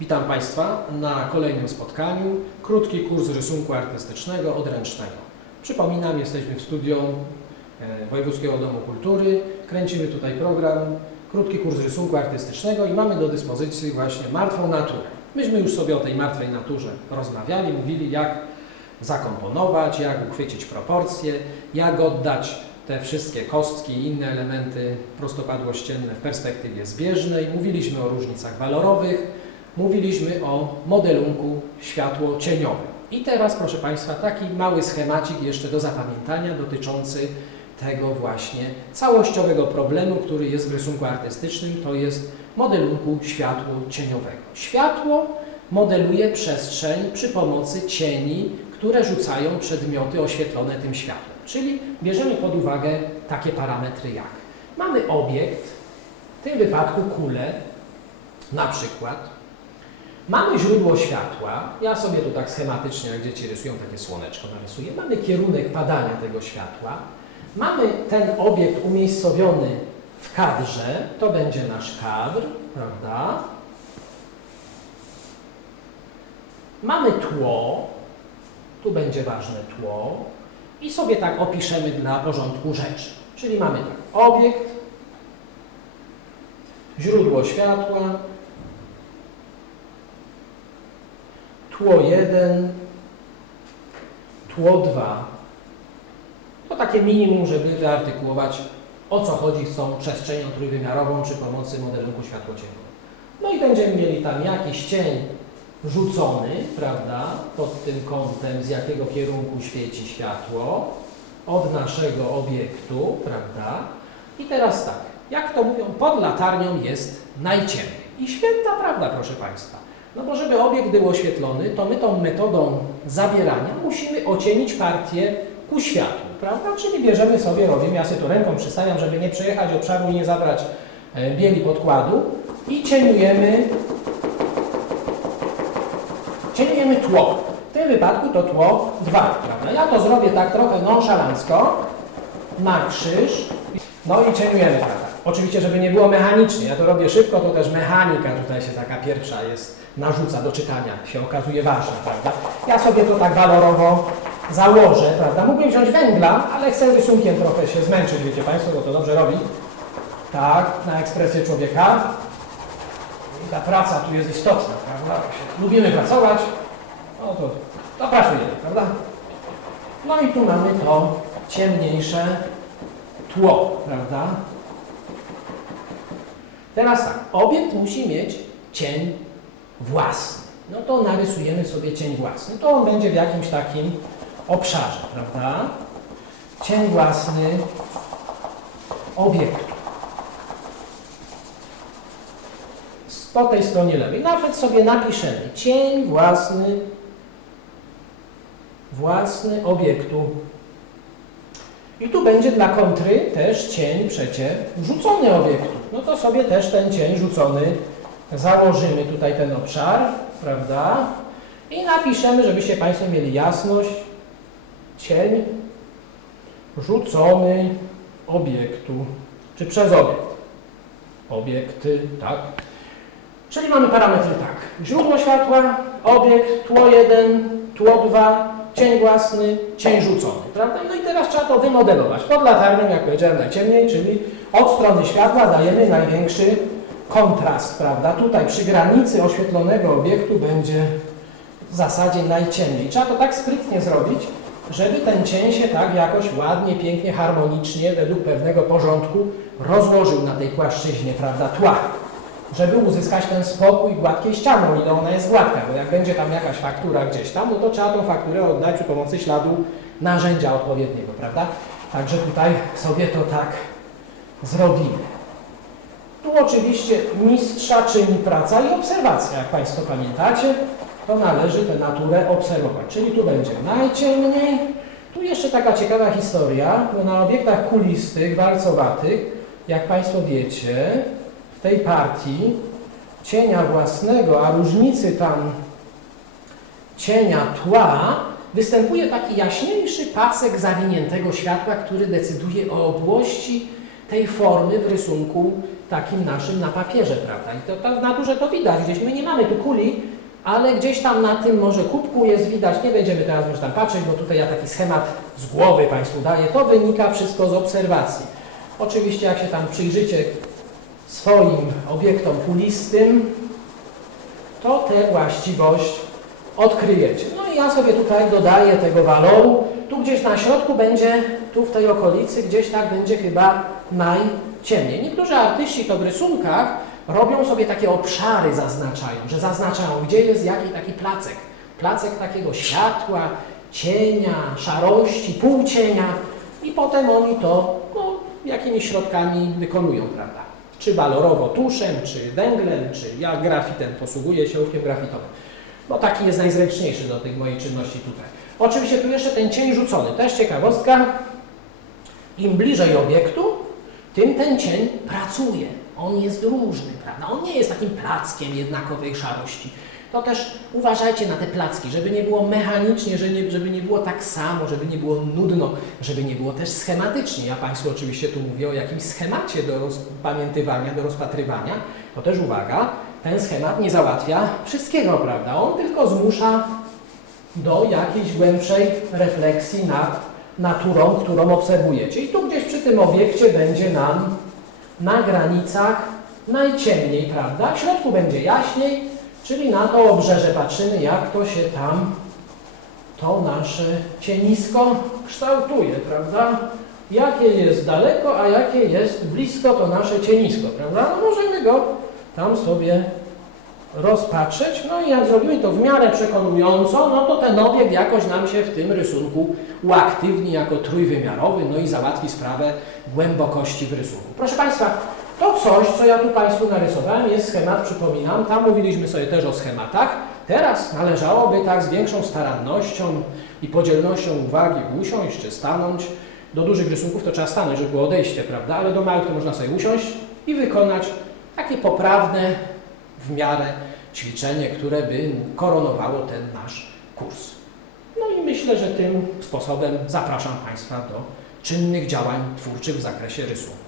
Witam Państwa na kolejnym spotkaniu. Krótki kurs rysunku artystycznego odręcznego. Przypominam, jesteśmy w studio e, Wojewódzkiego Domu Kultury. Kręcimy tutaj program Krótki kurs rysunku artystycznego i mamy do dyspozycji właśnie martwą naturę. Myśmy już sobie o tej martwej naturze rozmawiali, mówili jak zakomponować, jak uchwycić proporcje, jak oddać te wszystkie kostki i inne elementy prostopadłościenne w perspektywie zbieżnej. Mówiliśmy o różnicach walorowych, mówiliśmy o modelunku światło-cieniowym. I teraz, proszę Państwa, taki mały schemacik jeszcze do zapamiętania dotyczący tego właśnie całościowego problemu, który jest w rysunku artystycznym, to jest modelunku światło-cieniowego. Światło modeluje przestrzeń przy pomocy cieni, które rzucają przedmioty oświetlone tym światłem. Czyli bierzemy pod uwagę takie parametry jak mamy obiekt, w tym wypadku kulę, na przykład, mamy źródło światła, ja sobie tu tak schematycznie, jak dzieci rysują takie słoneczko narysuję, mamy kierunek padania tego światła, mamy ten obiekt umiejscowiony w kadrze, to będzie nasz kadr, prawda? Mamy tło, tu będzie ważne tło. I sobie tak opiszemy dla porządku rzeczy. Czyli mamy tak, obiekt, źródło światła, tło 1, tło 2. To takie minimum, żeby wyartykułować o co chodzi z tą przestrzenią trójwymiarową przy pomocy modelunku światłociennego. No i będziemy mieli tam jakiś cień rzucony, prawda, pod tym kątem, z jakiego kierunku świeci światło, od naszego obiektu, prawda. I teraz tak, jak to mówią, pod latarnią jest najciemniej. I święta prawda, proszę Państwa. No bo żeby obiekt był oświetlony, to my tą metodą zabierania musimy ocienić partię ku światłu, prawda? Czyli bierzemy sobie, robimy, ja sobie tu ręką przystawiam, żeby nie przejechać obszaru i nie zabrać e, bieli podkładu i cieniujemy cieniujemy tło. W tym wypadku to tło 2, prawda? Ja to zrobię tak trochę nonszalancko, na krzyż, no i cieniujemy, prawda? Oczywiście, żeby nie było mechanicznie, ja to robię szybko, to też mechanika tutaj się taka pierwsza jest, narzuca do czytania, się okazuje ważna, prawda? Ja sobie to tak walorowo założę, prawda? Mógłbym wziąć węgla, ale chcę rysunkiem trochę się zmęczyć, wiecie Państwo, bo to dobrze robi. Tak, na ekspresję człowieka. I ta praca tu jest istotna, prawda? Lubimy pracować, no to, to pracujemy, prawda? No i tu mamy to ciemniejsze tło, prawda? Teraz tak, obiekt musi mieć cień własny. No to narysujemy sobie cień własny. To on będzie w jakimś takim obszarze, prawda? Cień własny obiektu. Po tej stronie lewej. Nawet sobie napiszemy cień własny własny obiektu. I tu będzie dla kontry też cień przecie rzucony obiektu. No to sobie też ten cień rzucony założymy tutaj ten obszar, prawda? I napiszemy, żebyście Państwo mieli jasność, cień rzucony obiektu, czy przez obiekt. Obiekty, tak. Czyli mamy parametry tak. Źródło światła, obiekt, tło 1, tło 2, cień własny, cień rzucony, prawda? No i teraz trzeba to wymodelować. Pod latarnią, jak powiedziałem, najciemniej, czyli od strony światła dajemy największy kontrast, prawda? Tutaj przy granicy oświetlonego obiektu będzie w zasadzie najciemniej. Trzeba to tak sprytnie zrobić, żeby ten cień się tak jakoś ładnie, pięknie, harmonicznie, według pewnego porządku rozłożył na tej płaszczyźnie, prawda, tła. Żeby uzyskać ten spokój gładkiej ścianą, ile ona jest gładka, bo jak będzie tam jakaś faktura gdzieś tam, no to trzeba tą fakturę oddać przy pomocy śladu narzędzia odpowiedniego, prawda? Także tutaj sobie to tak zrobimy. Tu oczywiście mistrza czyni praca i obserwacja. Jak Państwo pamiętacie, to należy tę naturę obserwować. Czyli tu będzie najciemniej. Tu jeszcze taka ciekawa historia, bo na obiektach kulistych, walcowatych, jak Państwo wiecie, tej partii cienia własnego, a różnicy tam cienia tła, występuje taki jaśniejszy pasek zawiniętego światła, który decyduje o obłości tej formy w rysunku takim naszym na papierze, prawda? I to, to w naturze to widać, gdzieś my nie mamy tu kuli, ale gdzieś tam na tym może kubku jest widać, nie będziemy teraz już tam patrzeć, bo tutaj ja taki schemat z głowy Państwu daję, to wynika wszystko z obserwacji. Oczywiście jak się tam przyjrzycie swoim obiektom kulistym, to tę właściwość odkryjecie. No i ja sobie tutaj dodaję tego waloru. Tu gdzieś na środku będzie, tu w tej okolicy, gdzieś tak będzie chyba najciemniej. Niektórzy artyści to w rysunkach robią sobie takie obszary, zaznaczają, że zaznaczają, gdzie jest jaki taki placek. Placek takiego światła, cienia, szarości, półcienia i potem oni to no, jakimiś środkami wykonują, prawda? Czy walorowo tuszem, czy węglem, czy ja grafitem posługuję się ołówkiem grafitowym. No taki jest najzręczniejszy do tej mojej czynności tutaj. Oczywiście tu jeszcze ten cień rzucony, też ciekawostka. Im bliżej obiektu, tym ten cień pracuje. On jest różny, prawda? On nie jest takim plackiem jednakowej szarości. To też uważajcie na te placki, żeby nie było mechanicznie, żeby nie, żeby nie było tak samo, żeby nie było nudno, żeby nie było też schematycznie. Ja Państwu oczywiście tu mówię o jakimś schemacie do rozpamiętywania, do rozpatrywania. To też uwaga, ten schemat nie załatwia wszystkiego, prawda? On tylko zmusza do jakiejś głębszej refleksji nad naturą, którą obserwujecie. I tu gdzieś przy tym obiekcie będzie nam na granicach najciemniej, prawda? W środku będzie jaśniej, czyli na to obrzeże patrzymy, jak to się tam to nasze cienisko kształtuje, prawda? Jakie jest daleko, a jakie jest blisko to nasze cienisko, prawda? No możemy go tam sobie rozpatrzeć, no i jak zrobimy to w miarę przekonująco, no to ten obiekt jakoś nam się w tym rysunku uaktywni jako trójwymiarowy, no i załatwi sprawę głębokości w rysunku. Proszę Państwa, to coś, co ja tu Państwu narysowałem, jest schemat, przypominam, tam mówiliśmy sobie też o schematach. Teraz należałoby tak z większą starannością i podzielnością uwagi usiąść czy stanąć. Do dużych rysunków to trzeba stanąć, żeby było odejście, prawda? Ale do małych to można sobie usiąść i wykonać takie poprawne w miarę ćwiczenie, które by koronowało ten nasz kurs. No i myślę, że tym sposobem zapraszam Państwa do czynnych działań twórczych w zakresie rysunku.